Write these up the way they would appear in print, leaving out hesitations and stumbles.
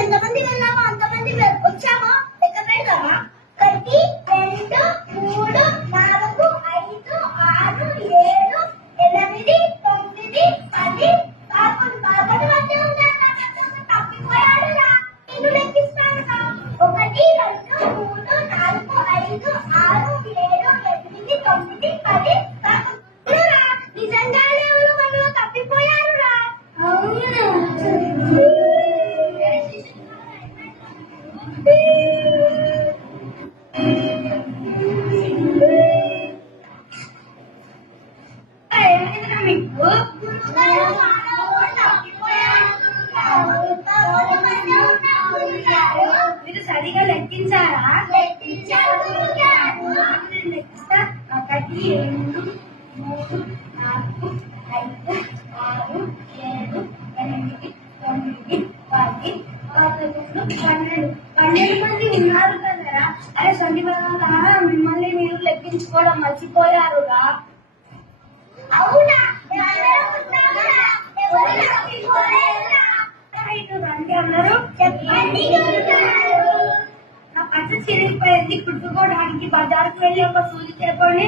ఎంతమంది వెళ్ళామో అంతమంది వచ్చామో లెక్క పెడదామా? 1 2 3 4 5 6 7 8 9 10 11 మంది ఉన్నారు. తప్పిపోయాడురా, నేను లెక్కిస్తాను. 1 2 3 4 5 6 7 8 9 10 11 నిజంగా ఎవరు మనలో తప్పిపోయారురా. అవును. మీరు సరిగా లెక్కించారా? 1 2 3 4 5 6 7 8 9 10 11 12 మంది ఉన్నారు కదరా. అరే సందీపరా, మిమ్మల్ని మీరు లెక్కించుకోవడం మర్చిపోయారురా. అవునా? రండి అందరూ చెప్పండి. నా పచ్చ చిరిగిపోయింది, కుట్టుకోవడానికి బజార్కు వెళ్ళి ఒక సూది చెప్పండి.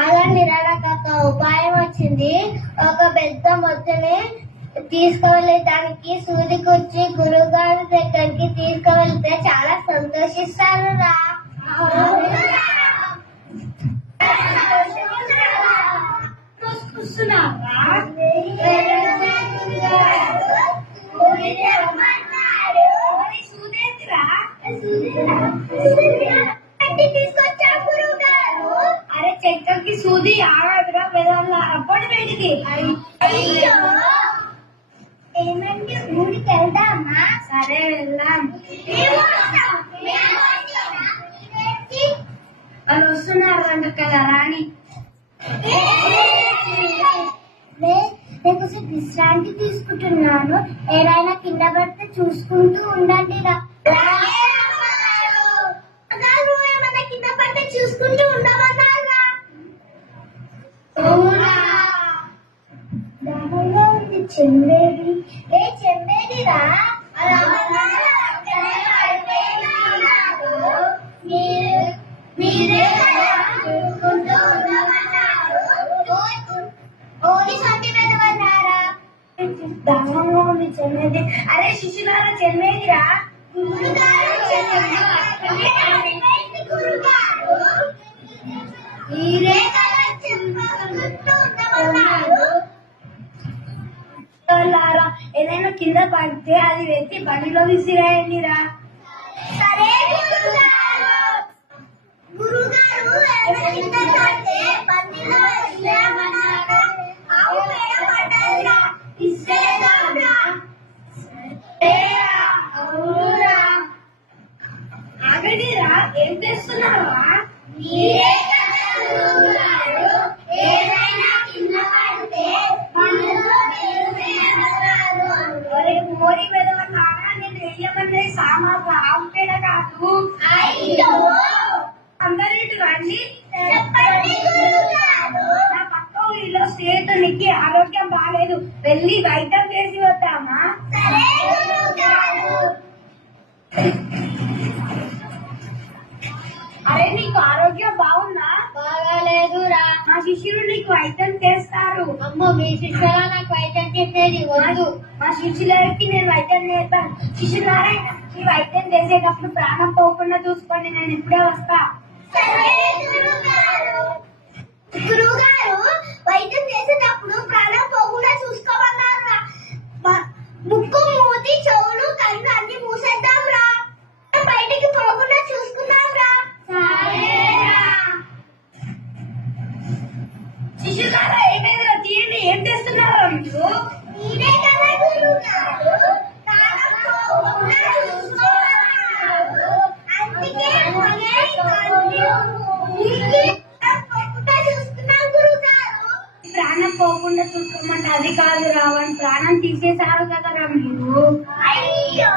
ఆగండి, నాకు ఉపాయం వచ్చింది. ఒక పెద్ద మొత్తని తీసుకువెళ్ళి దానికి సూది కుచ్చి గురువుగారి దగ్గరికి తీసుకువెళ్తే చాలా సంతోషిస్తారు రా. అరే చెక్కకి సూది ఆడదురా, పెదాల అప్పటి బయటికి. ఏమంటే ఊరికి వెళ్దామా? సరే వెళ్దాం. వాళ్ళు వస్తున్నారు అంట కదా, రాణి. నేను విశ్రాంతి తీసుకుంటున్నాను. ఏదైనా కింద పడితే చూసుకుంటూ ఉండండి రా. ఏమన్నా కింద పడితే చూసుకుంటూ ఉండమన్నారా? దాహంగా ఉంది చెంబేది. ఏ చెంబేది రా, మీరే చూసుకుంటూ ఉండమన్నారు. ఓడి సొంటి వెళ్ళమన్నారా? దాహంగా ఉంది చెమ్మేది. అరే శిశులారా, చెమ్మేదిరా. మీరే కదా చూసుకుంటూ ఉండమన్నారు. ఏదైనా కింద పడితే అది వెతి బండిలో విసిరేయండిరా. సరే గురుగారు, కింద పడితే బండిలో విసిరేయమన్నారు. ఆగడిరా, ఏం చేస్తున్నారా? మీరే కదా గురుగారు, ఏదైనా కింద పడితే బండిలో విసిరేయమన్నారు. మోరీ వెదవన్నా, నేను వెయ్యమన్నది సామాన్లు ఆంపేడ కాదు. అయ్యో, అందరిటి రండి. చెప్పండి గురుగారు. నా పక్క ఊరిలో స్నేహితునికి ఆరోగ్యం బాగాలేదు, వెళ్ళి వైద్యం చేసి వద్దామా? సరే గురుగారు. అరే నీకు ఆరోగ్యం బాగుందా? బాగాలేదురా. మా శిష్యులు నీకు వైద్యం చేస్తారు. అమ్మో, మీ శిష్యులా నాకు వైద్యం చేసేది వద్దు. మా శిష్యులకి నేను వైద్యం చేస్తాను. శిష్యులారా, ఈ వైద్యం చేసేటప్పుడు ప్రాణం పోకుండా చూసుకోండి, నేను ఇప్పుడే వస్తా. గురువుగారు, వైద్యం చేసేటప్పుడు ప్రాణం పోకుండా చూసుకోమన్నారు. ప్రాణం పోకుండా చూసుకోమంటే అది కాదు రావణ్ ప్రాణం తీసేసారు కదరా మీరు అయ్యో